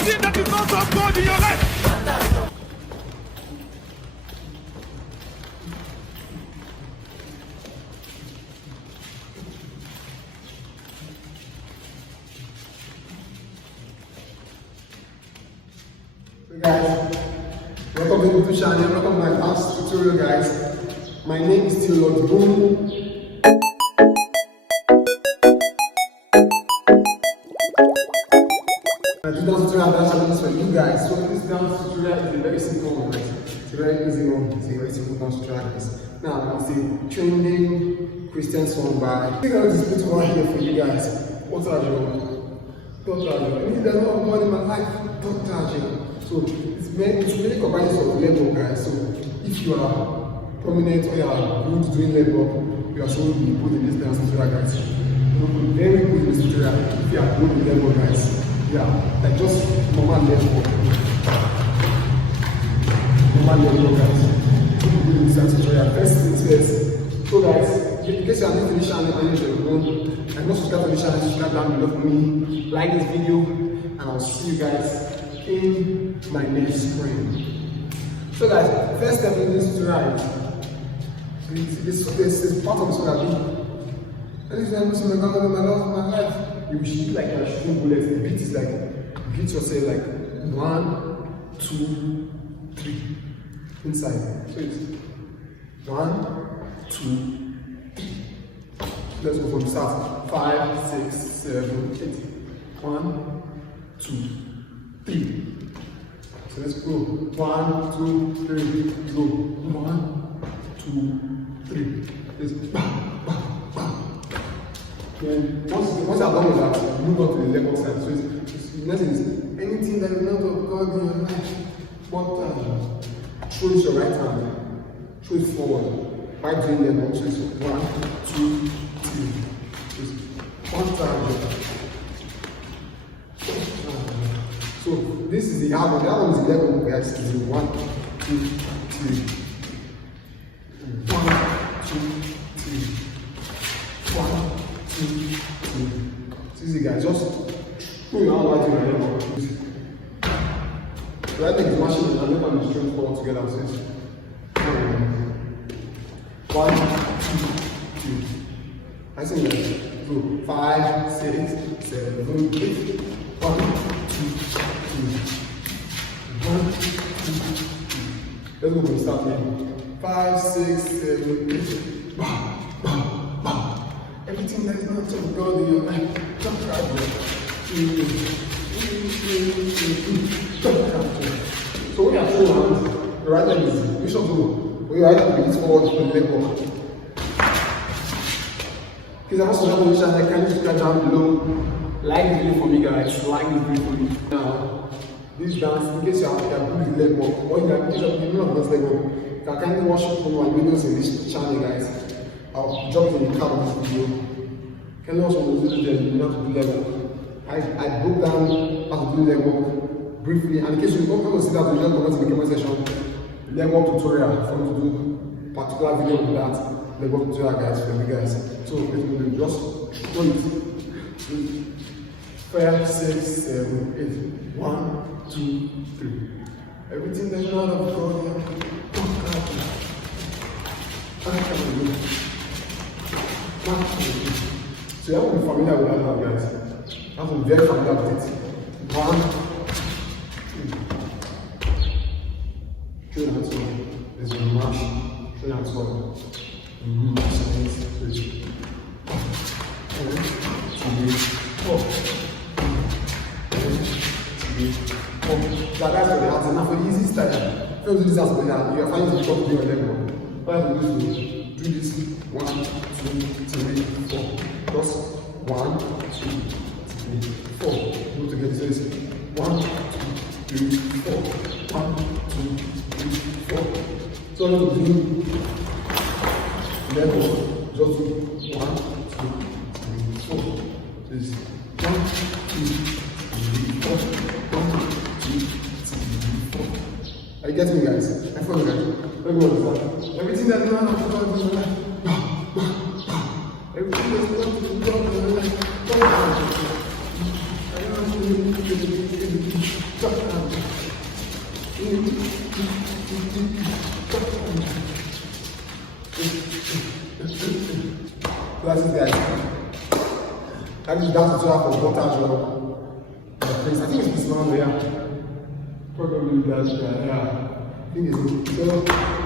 Everything that is not of God in your life. Hey guys, welcome to the channel, welcome to my dance tutorial guys. My name is Teoluckzboom. I do dance tutorial dance challenges for you guys. So this dance tutorial is a very simple one, guys. It's a very easy one. It's a very simple dance tutorial, guys. Now it's a trending Christian song by I think I will just put one here for you guys. Bota Joor DANCE. If there's no God in my life, Bota Joor. So it's really comprises of level, guys. So if you are prominent or you are good doing level, you are showing to be good in this dance tutorial, guys. You will be very good in this tutorial if you are good in level, guys. Yeah, like just normal level. Normal level, guys. Good in this dance tutorial. First thing says, so guys, in case you are new to this channel and you are not subscribed to this channel, subscribe down below for me. Like this video, and I'll see you guys in my next frame. So guys, first step in this tutorial is this part of the tutorial. And this is my God of my love, my life. You should be like you're shooting bullets. The beat is like, beat yourself like 1, 2, 3 inside. So it's 1, 2, 3. Let's go from the start. 5, 6, 7, 8. 1, 2, 3. So let's go. 1, 2, 3. Go. 1, 2, 3. Let's bam, bam, bam. Then once I'm done with that, move on to the level side. So it's next is anything that is not of God in your life. What throw it your right hand. Throw it forward. By doing level. So it's 1, 2, 3. Just one time. So this is the album. The album is 11 guys. This is 1, 2, 3. 1, 2, 3. 1, 2, 3. It's easy guys. Just throw your hand right in your level. Right leg is mashing and left hand is straight forward together. So it's 1, 2, 3. I see that. So 5, 6, 7, 8. 1, 2, 1, 2, 3. Let's go from the start here. 5, 6, 7, 8. Bam, bam, bam. Everything that is not of God in your life, jump right there. So when you have 4 hands, the right leg is bishop low. When your right hand is forward, you leg up. Please, I'm also not going to channel. Can you subscribe down below? Like the video for me, guys. Like the video for me. Now, this dance, in case you are good with leg up, or you are good with leg up, you can kindly watch some of my videos in this channel, guys. I'll drop it in the card of this video. Can you also do this video? You know how to do leg up. I broke down how to do leg up briefly, and in case you don't want to see that, you just comment in the comment section. Leg up tutorial for me to do particular video on that. Leg up tutorial, guys, for you guys. So let me just show it. 5, 6, 7, 8. 1, 2, 3. Everything that's not of God. So you have to be familiar with that now, guys. You have to be very familiar with it. 1, 2. Show that one. There's a march. Show that one. That guys for the house, and now for the easy style, if you do this as well, you are finding the top of your level. What I will do is do this 1, 2, 3, 4. Just 1, 2, 3, 4. Go together. So it's 1, 2, 3, 4. 1, 2, 3, 4. So I'm going to do level. Just do 1, 2, 3, 4. This 1, 2, 3, 4. 1, 2, 3, 4. Are you getting me, guys? I follow, guys. Everything that you want to do in your life. Everything that you want to do in your life. That's it, guys. That is dance tutorial for Bota Joor DANCE. I think it's this one, yeah. Probably that's yeah. I think it's so.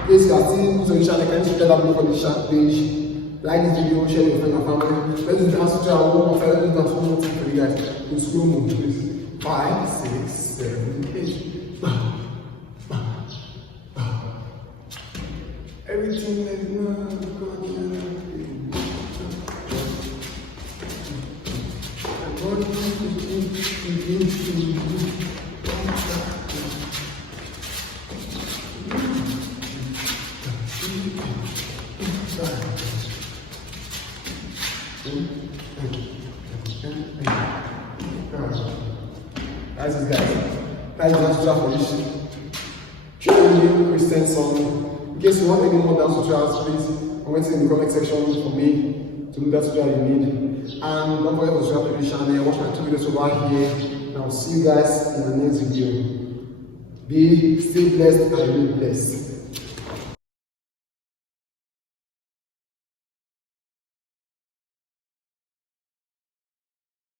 Please, you are still to the channel. Can you subscribe and for the chat page? Like this video, share it with friends and family. Let's do dance tutorial one more time. Let's do dance one more time for you guys. In slow mo, please. 5, 6, 7, 8. Everything is not good. That's it, guys. That is dance tutorial for this true Christian song. In case you want any more dance tutorials, please comment in the comment section for me to do that tutorial you need. And don't forget to subscribe to the channel. Watch my 2 videos over here. And I'll see you guys in the next video. Stay blessed and be blessed.